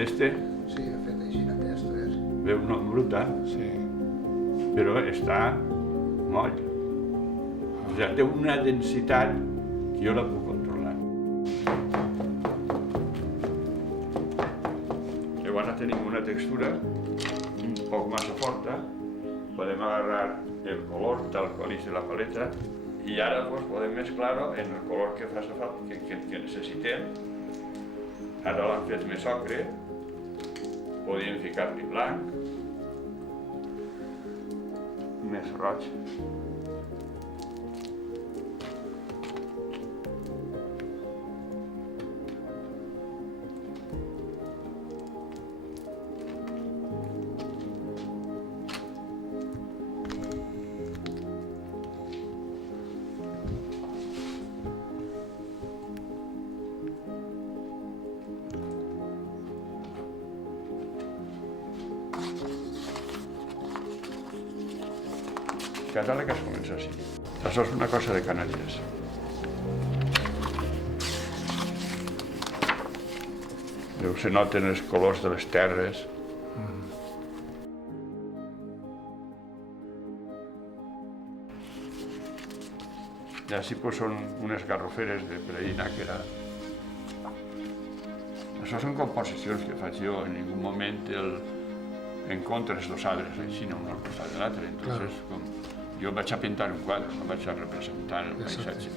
Este Sí, ha fet així aquest, veu no bruta, Sí. però està moll. Ja té una densitat que jo la puc controlar. Llavors ara tenim una textura un poc massa forta. Podem agarrar el color tal qual és de la paleta i ara pues, podem mesclar-ho en el color que faci falta, que necessitem. Ara l'hem fet més ocre, podríem ficar-li blanc, més roig. Cada que es comença així. Això és una cosa de Canàries. Se noten els colors de les terres. I així pues, són unes garroferes de Pereïna que era... Això són composicions que faig jo, en ningú moment encontres dos arbres així, no un al costat de l'altre. Entonces, jo vaig a pintar un quadre, no vaig a representar el paisatge.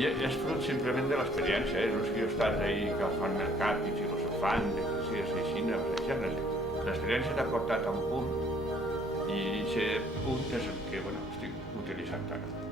I és fruit simplement de l'experiència, no és que jo he estat ahí agafant mercat i filosofant, de que si és així, no és així. L'experiència t'ha portat a un punt i aquest punt és el que estic utilitzant ara.